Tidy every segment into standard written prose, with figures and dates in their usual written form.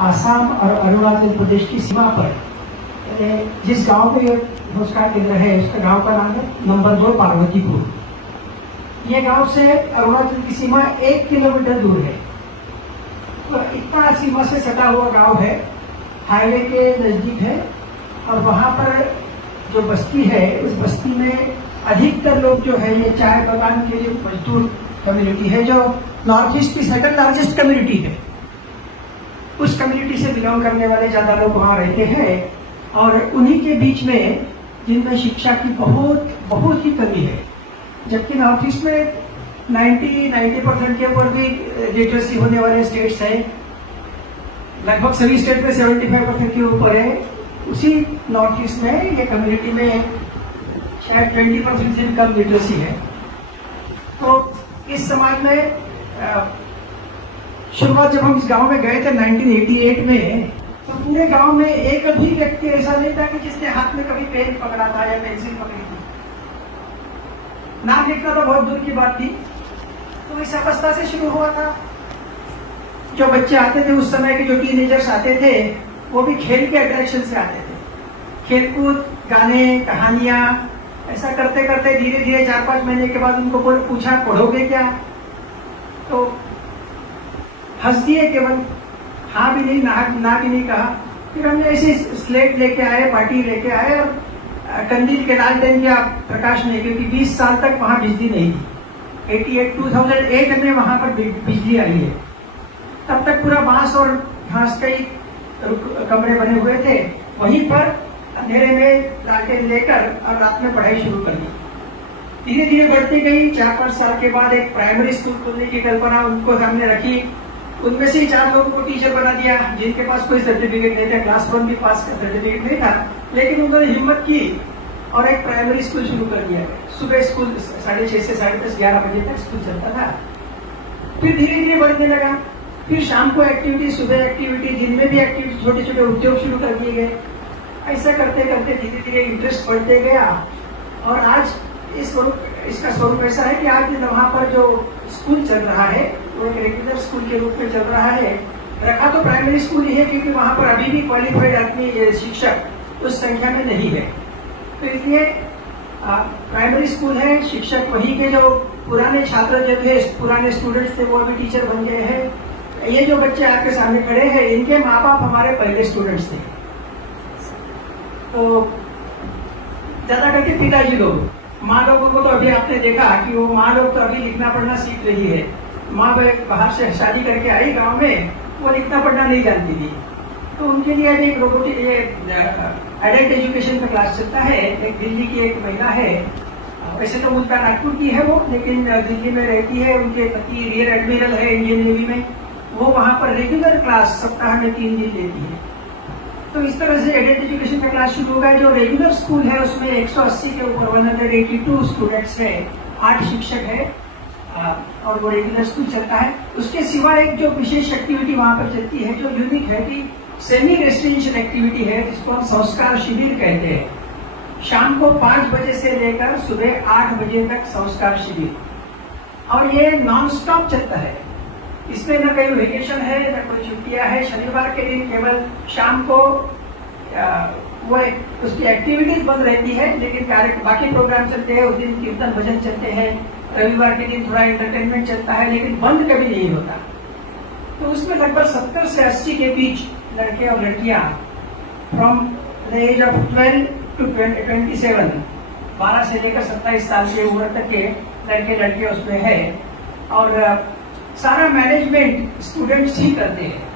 आसाम और अरुणाचल प्रदेश की सीमा पर जिस गांव में ये रोजगार केंद्र है, उसका गांव का नाम है नंबर 2 पार्वतीपुर। ये गांव से अरुणाचल की सीमा 1 किलोमीटर दूर है। तो इतना सीमा से सटा हुआ गांव है, हाईवे के नजदीक है। और वहां पर जो बस्ती है, उस बस्ती में अधिकतर लोग जो है ये चाय बागान के लिए मजदूर कम्युनिटी है, जो नॉर्थ ईस्ट की सेकंड लार्जेस्ट कम्युनिटी है। उस कम्युनिटी से बिलोंग करने वाले ज्यादा लोग वहां रहते हैं। और उन्हीं के बीच में जिनमें शिक्षा की बहुत ही कमी है, जबकि नॉर्थ ईस्ट में 90% के ऊपर भी लिटरेसी होने वाले स्टेट्स हैं। लगभग सभी स्टेट में 75% के ऊपर है। उसी नॉर्थ ईस्ट में ये कम्युनिटी में शायद 20% से भी कम लिटरेसी है। तो इस समाज में शुरुआत जब हम इस गांव में गए थे 1988 में, तो पूरे गांव में एक भी व्यक्ति ऐसा नहीं था कि जिसने हाथ में कभी पेन पकड़ा था या पेंसिल पकड़ी थी। नाम लिखना तो बहुत दूर की बात थी। तो इस अवस्था से शुरू हुआ था। जो बच्चे आते थे उस समय के, जो टीनेजर्स आते थे, वो भी खेल के अट्रैक्शन से आते थे। खेलकूद, गाने, कहानियां, ऐसा करते करते धीरे धीरे 4-5 महीने के बाद उनको पूछा पढ़ोगे क्या, तो हंस दिए केवल, हाँ भी नहीं ना भी नहीं कहा। फिर हमने ऐसे स्लेट लेके आए, पार्टी लेके आए और कंदील के लालटेन के प्रकाश में, क्योंकि 20 साल तक वहां बिजली नहीं थी। 2008 में वहां पर बिजली आई है। तब तक पूरा बांस और घास के कमरे बने हुए थे। वहीं पर अंधेरे में लालटेन लेकर और रात में पढ़ाई शुरू कर दी। धीरे धीरे बढ़ती गई। 4-5 साल के बाद एक प्राइमरी स्कूल खोलने की कल्पना उनको सामने रखी। उनमें से 4 लोगों को टीचर बना दिया, जिनके पास कोई सर्टिफिकेट नहीं था, क्लास 1 भी पास का सर्टिफिकेट नहीं था, लेकिन उन्होंने हिम्मत की और एक प्राइमरी स्कूल शुरू कर दिया। सुबह स्कूल 6:30 से 10:30 11 बजे तक स्कूल चलता था। फिर धीरे धीरे बढ़ने लगा। फिर शाम को एक्टिविटी, सुबह एक्टिविटी, दिन में भी एक्टिविटी, छोटे छोटे उद्योग शुरू कर दिए गए। ऐसा करते करते धीरे धीरे इंटरेस्ट बढ़ते गया। और आज इसका स्वरूप ऐसा है कि आज वहां पर जो स्कूल चल रहा है वो एक रेगुलर स्कूल के रूप में चल रहा है। रखा तो प्राइमरी स्कूल ही है, क्योंकि वहां पर अभी भी क्वालिफाइड आदमी शिक्षक उस संख्या में नहीं है। तो इसलिए प्राइमरी स्कूल है, शिक्षक वही के जो पुराने छात्र जो थे, पुराने स्टूडेंट्स थे, वो अभी टीचर बन गए हैं। ये जो बच्चे आपके सामने खड़े हैं, इनके माँ बाप हमारे पहले स्टूडेंट्स थे। तो ज्यादा करके पिताजी लोग, माँ लोगों को तो अभी आपने देखा कि वो माँ लोग तो अभी लिखना पढ़ना सीख रही है। माँ बाहर से शादी करके आई गांव में, वो लिखना पढ़ना नहीं जानती थी। तो उनके लिए अभी एक रोबोटिक एडल्ट एजुकेशन का क्लास चलता है। एक दिल्ली की एक महिला है, वैसे तो उनका नागपुर की है वो, लेकिन दिल्ली में रहती है। उनके पति रियर एडमिरल है इंडियन नेवी में। वो वहां पर रेगुलर क्लास सप्ताह में 3 दिन लेती है। तो इस तरह से एडल्ट एजुकेशन का क्लास शुरू होगा। जो रेगुलर स्कूल है उसमें 180 के ऊपर 182 स्टूडेंट्स है, 8 शिक्षक है, और वो रेगुलर स्कूल चलता है। उसके सिवा एक जो विशेष एक्टिविटी वहां पर चलती है, जो यूनिक है, कि सेमी रेसिडेंशियल एक्टिविटी है, जिसको हम संस्कार शिविर कहते हैं। शाम को 5 बजे से लेकर सुबह 8 बजे तक संस्कार शिविर, और ये नॉन स्टॉप चलता है। इसमें न कहीं वेकेशन है, न कोई छुट्टियां है। शनिवार के दिन केवल शाम को वो उसकी एक्टिविटीज बंद रहती है, लेकिन बाकी प्रोग्राम चलते हैं। उस दिन कीर्तन भजन चलते हैं। रविवार के दिन थोड़ा एंटरटेनमेंट चलता है, लेकिन बंद कभी नहीं होता। तो उसमें लगभग 70 से 80 के बीच लड़के और लड़कियां from the age of 12 to 27, 12 से लेकर 27 साल की उम्र तक के लड़के लड़कियां उसमें है। और सारा मैनेजमेंट स्टूडेंट्स ही करते हैं।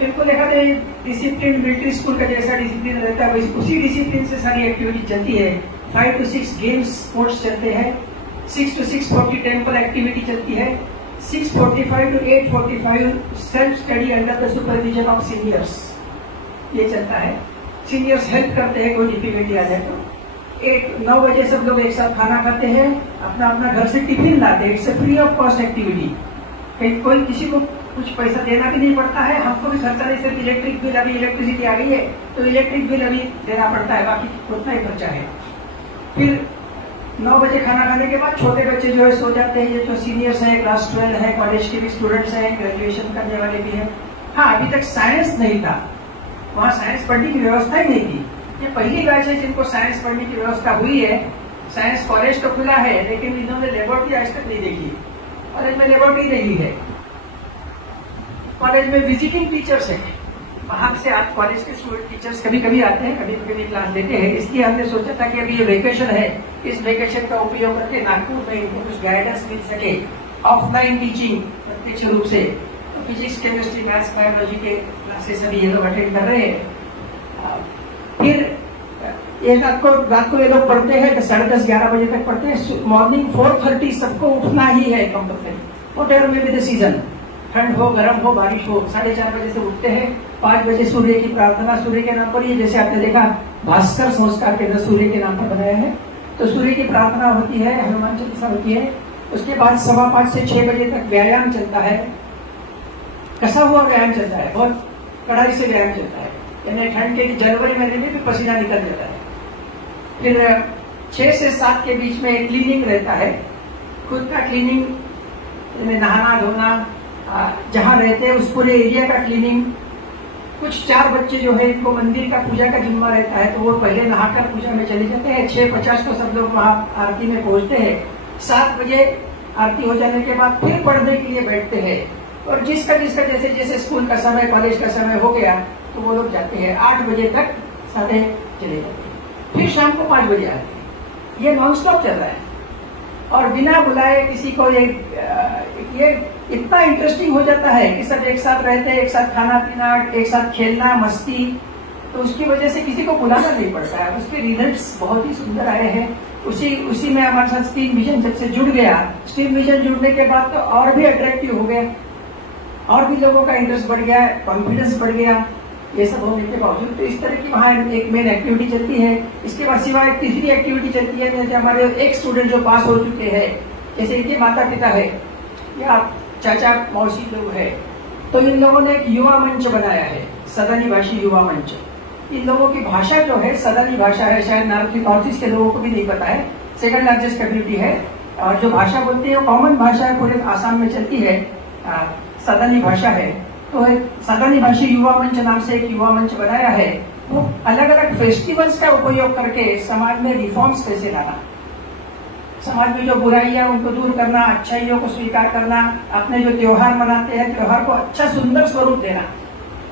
इनको देखा जाए डिसिप्लिन मिलिट्री स्कूल का जैसा डिसिप्लिन रहता है, उसी डिसिप्लिन से सारी एक्टिविटी चलती है। 5 to 6 गेम्स स्पोर्ट्स चलते हैं। 6 to 6:40 टेम्पल एक्टिविटी चलती है। 6:45 to 8:45 self study under the supervision of seniors, ये चलता है। सीनियर्स हेल्प करते हैं कोई डिफिकल्टी आ जाए तो। 9 बजे सब लोग एक साथ खाना खाते हैं, अपना अपना घर से टिफिन लाते हैं। It's a free of cost activity. कोई किसी को कुछ पैसा देना भी नहीं पड़ता है। हमको भी सरकारी सिर्फ इलेक्ट्रिक बिल, अभी इलेक्ट्रिसिटी आ गई है तो इलेक्ट्रिक बिल अभी देना पड़ता है, बाकी उतना ही खर्चा है। फिर 9 बजे खाना खाने के बाद छोटे बच्चे जो है सो जाते हैं। ये जो सीनियर्स हैं, क्लास 12 है, कॉलेज के भी स्टूडेंट्स हैं, ग्रेजुएशन करने वाले भी हैं, हाँ, अभी तक साइंस नहीं था, वहाँ साइंस पढ़ने की व्यवस्था ही नहीं थी। ये पहली बैच है जिनको साइंस पढ़ने की व्यवस्था हुई है। साइंस कॉलेज तो खुला है, लेकिन इन्होंने लेबोरेटरी आज तक नहीं देखी। कॉलेज में लेबोरेटरी नहीं है। कॉलेज में विजिटिंग टीचर्स है, बाहर से आप कॉलेज के स्टूडेंट टीचर्स कभी कभी आते हैं, कभी कभी क्लास देते हैं। इसलिए हमने सोचा था कि अभी ये वेकेशन है, इस वेकेशन का उपयोग करके नागपुर में इनको कुछ गाइडेंस मिल सके, ऑफलाइन टीचिंग प्रत्यक्ष रूप से। फिजिक्स, केमिस्ट्री, मैथ्स, बायोलॉजी के क्लासेस अभी ये लोग अटेंड कर रहे हैं। फिर ये रात को ये लोग पढ़ते हैं, 10:30 11 बजे तक पढ़ते हैं। मॉर्निंग 4:30 सबको उठना ही है कंपल्सरी, वॉट में भी द सीजन, ठंड हो, गर्म हो, बारिश हो, 4:30 बजे से उठते हैं। 5 बजे सूर्य की प्रार्थना सूर्य के नाम पर ही, जैसे आपने देखा भास्कर संस्कार केंद्र सूर्य के नाम पर बनाया है, तो सूर्य की प्रार्थना होती है, हनुमान चालीसा होती है। उसके बाद 5:15 से 6 बजे तक व्यायाम चलता है, कसा हुआ व्यायाम चलता है, बहुत कड़ाई से व्यायाम चलता है, यानी ठंड के जनवरी महीने में भी पसीना निकल जाता है। फिर 6 से 7 के बीच में क्लीनिंग रहता है, खुद का क्लीनिंग, नहाना धोना, जहाँ रहते हैं उस पूरे एरिया का क्लीनिंग। कुछ 4 बच्चे जो है इनको मंदिर का पूजा का जिम्मा रहता है, तो वो पहले नहाकर पूजा में चले जाते हैं। 6:50 को सब लोग वहाँ आरती में पहुंचते हैं। 7 बजे आरती हो जाने के बाद फिर पढ़ने के लिए बैठते हैं, और जिसका जैसे जैसे स्कूल का समय, कॉलेज का समय हो गया तो वो लोग जाते हैं। 8 बजे तक सारे चले जाते हैं, फिर शाम को 5 बजे आते हैं। ये नॉन स्टॉप चल रहा है, और बिना बुलाए किसी को ये इतना इंटरेस्टिंग हो जाता है कि सब एक साथ रहते हैं, एक साथ खाना पीना, एक साथ खेलना, मस्ती, तो उसकी वजह से किसी को बुलाना नहीं पड़ता है। उसके रिजल्ट्स बहुत ही सुंदर आए हैं। उसी में हमारे साथ स्ट्रीम विजन जब से जुड़ गया, स्ट्रीम विजन जुड़ने के बाद तो और भी अट्रैक्टिव हो गया, और भी लोगों का इंटरेस्ट बढ़ गया, कॉन्फिडेंस बढ़ गया। ये सब होने के बावजूद तो इस तरह की वहाँ एक मेन एक्टिविटी चलती है। इसके बाद सिवाय एक तीसरी एक्टिविटी चलती है, जैसे हमारे एक स्टूडेंट जो पास हो चुके हैं, जैसे इनके माता पिता है या चाचा मौसी लोग है, तो इन लोगों ने एक युवा मंच बनाया है, सदानी भाषी युवा मंच। इन लोगों की भाषा जो है सदानी भाषा है, शायद नॉर्थ ईस्ट के लोगों को भी नहीं पता है, सेकंड लार्जेस्ट कम्युनिटी है, और जो भाषा बोलते हैं वो कॉमन भाषा है, पूरे आसाम में चलती है, सदानी भाषा है। तो एक सदानी भाषी युवा मंच नाम से एक युवा मंच बनाया है। वो अलग अलग फेस्टिवल्स का उपयोग करके समाज में रिफॉर्म्स कैसे लाना, समाज में जो बुराइयां उनको दूर करना, अच्छाइयों को स्वीकार करना, अपने जो त्योहार मनाते हैं त्योहार को अच्छा सुंदर स्वरूप देना।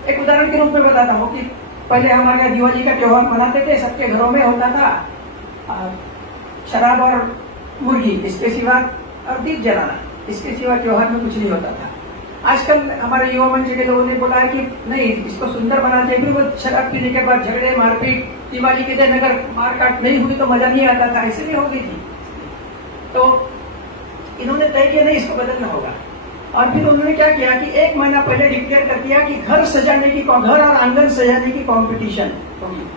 एक उदाहरण के रूप में बताता हूँ कि पहले हमारे यहाँ दिवाली का त्योहार मनाते थे, सबके घरों में होता था शराब और मुर्गी, इसके सिवा और दीप जलाना, इसके सिवा त्योहार में कुछ नहीं होता था। आजकल हमारे युवा मंच के लोगों ने बोला है कि नहीं, इसको सुंदर बनाते हैं। वो शराब पीने के बाद झगड़े मारपीट, दिवाली के दिन अगर मारकाट नहीं हुई तो मजा नहीं आता था, ऐसे भी हो गई थी। तो इन्होंने तय किया नहीं, इसको बदलना होगा। और फिर उन्होंने क्या किया कि 1 महीना पहले डिक्लेयर कर दिया कि घर सजाने की, घर और आंगन सजाने की कंपटीशन होगी।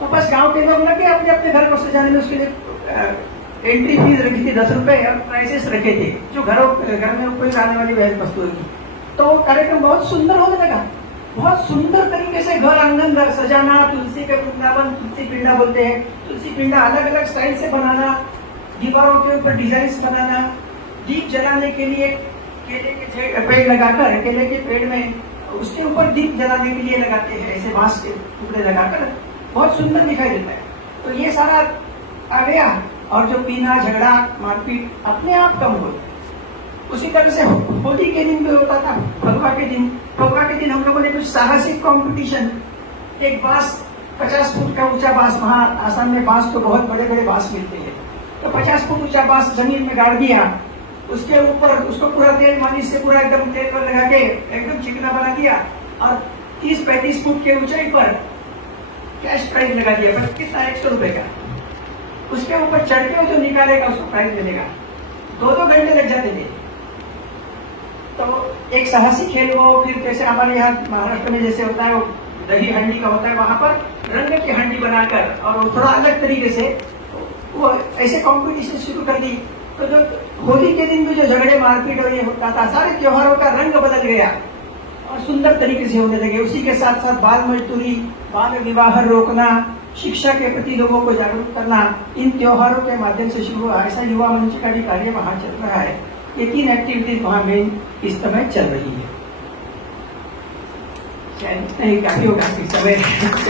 तो बस गांव के लोग लगे अपने अपने घर को सजाने में। उसके लिए एंट्री फीस रखी थी 10 रुपए, और प्राइसेस रखे थे जो घर में उपयोग आने वाली वस्तुओं की। तो कार्यक्रम बहुत सुंदर होने लगा, बहुत सुंदर तरीके से घर आंगन सजाना, तुलसी के वृंदावन, तुलसी पिंडा बोलते हैं, तुलसी पिंडा अलग अलग स्टाइल से बनाना, दीवारों के ऊपर डिजाइन बनाना, दीप जलाने के लिए केले के पेड़ लगाकर, केले के पेड़ में उसके ऊपर दीप जलाने के लिए लगाते हैं, ऐसे बांस के टुकड़े लगाकर, बहुत सुंदर दिखाई देता है। तो ये सारा आ गया, और जो पीना, झगड़ा, मारपीट अपने आप कम हो गया। उसी तरह से होली के दिन भी होता था, फगुआ के दिन। फगुआ के दिन हम लोगों ने कुछ साहसिक कंपटीशन, एक बांस 50 फुट का ऊंचा बांस, वहाँ आसाम में बांस तो बहुत बड़े बड़े बांस मिलते हैं, तो 50 फुट ऊंचा बांस जमीन में गाड़ दिया, उसके ऊपर उसको पूरा तेल मालिश से पूरा एकदम तेल पर लगा के एकदम चिकना बना दिया, और 30-35 फुट के ऊंचाई पर कैश प्राइज लगा दिया, बस कितना 100 रुपए का। उसके ऊपर चढ़ के जो निकालेगा उसको प्राइज मिलेगा। 2-2 घंटे लग जाते थे। तो एक साहसी खेल वो, फिर जैसे हमारे यहाँ महाराष्ट्र में जैसे होता है वो दही हंडी का होता है, वहां पर रंग की हंडी बनाकर और थोड़ा अलग तरीके से वो ऐसे कॉम्पिटिशन शुरू कर दी। तो जो होली के दिन भी जो झगड़े मारपीट और ये होता था, सारे त्योहारों का रंग बदल गया और सुंदर तरीके से होने लगे। उसी के साथ साथ बाल मजदूरी, बाल विवाह रोकना, शिक्षा के प्रति लोगों को जागरूक करना, इन त्योहारों के माध्यम से शुरू हुआ। ऐसा युवा मंच का भी कार्य वहाँ चल रहा है। ये 3 एक्टिविटीज वहाँ में इस समय चल रही है। नहीं काफी होगा इस समय